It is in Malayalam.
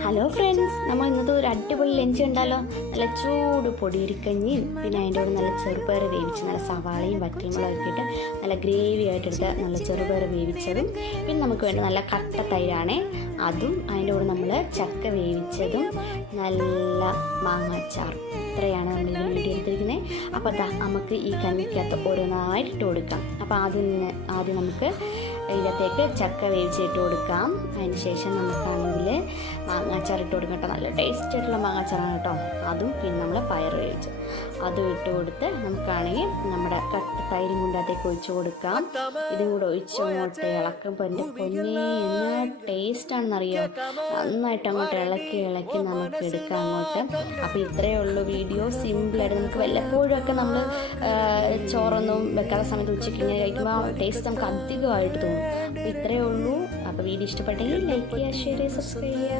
ഹലോ ഫ്രണ്ട്സ്, നമ്മൾ ഇന്നത്തെ ഒരു അടിപൊളി ലഞ്ച് ഉണ്ടല്ലോ. നല്ല ചൂട് പൊടിയരിക്കഞ്ഞിയും പിന്നെ അതിൻ്റെ കൂടെ നല്ല ചെറുപയർ വേവിച്ച് നല്ല സവാളയും വറ്റൽമുളകൊക്കെ ഇട്ട് നല്ല ഗ്രേവി ആയിട്ടെടുത്ത് നല്ല ചെറുപയർ വേവിച്ചതും പിന്നെ നമുക്ക് വേണ്ട നല്ല കട്ട തൈരാണേ അതും അതിൻ്റെ കൂടെ നമ്മൾ ചക്ക വേവിച്ചതും നല്ല മാങ്ങാച്ചാറും ഇത്രയാണ് നമ്മൾ ഇതിന് വേണ്ടി എടുത്തിരിക്കുന്നത്. അപ്പോൾ അതാ നമുക്ക് ഈ കഞ്ഞിക്കകത്ത് ഓരോന്നായിട്ട് ഇട്ട് കൊടുക്കാം. അപ്പോൾ ആദ്യം നമുക്ക് ഇതിനകത്തേക്ക് ചക്ക വേവിച്ചിട്ട് കൊടുക്കാം. അതിന് ശേഷം നമുക്കാണെങ്കിൽ മാങ്ങാച്ചാർ ഇട്ട് കൊടുക്കാം കേട്ടോ. നല്ല ടേസ്റ്റ് ആയിട്ടുള്ള മാങ്ങാച്ചാറാണ് കേട്ടോ. അതും പിന്നെ നമ്മൾ പയർ വേവിച്ച് അതും ഇട്ട് കൊടുത്ത് നമുക്കാണെങ്കിൽ നമ്മുടെ കട്ട് തൈരും കൊണ്ടകത്തേക്ക് ഒഴിച്ച് കൊടുക്കാം. ഇതും കൂടെ ഒഴിച്ച് അങ്ങോട്ട് ഇളക്കുമ്പോൾ എൻ്റെ പൊന്നേ എന്നാ ടേസ്റ്റാണെന്നറിയോ. നന്നായിട്ട് അങ്ങോട്ട് ഇളക്കി നമുക്ക് എടുക്കാം അങ്ങോട്ട്. അപ്പോൾ ഇത്രയേ ഉള്ളൂ വീഡിയോ. സിമ്പിളായിട്ട് നമുക്ക് വല്ലപ്പോഴും ഒക്കെ നമ്മൾ ചോറൊന്നും വെക്കാത്ത സമയത്ത് ഉച്ചയ്ക്ക് ഇങ്ങനെ കഴിക്കുമ്പോൾ ആ ടേസ്റ്റ് നമുക്ക് അധികമായിട്ട് തോന്നും. അപ്പോൾ ഇത്രയേ ഉള്ളൂ. അപ്പോൾ വീഡിയോ ഇഷ്ടപ്പെട്ടെങ്കിൽ ലൈക്ക് ചെയ്യുക, ഷെയർ ചെയ്യുക, സബ്സ്ക്രൈബ് ചെയ്യുക.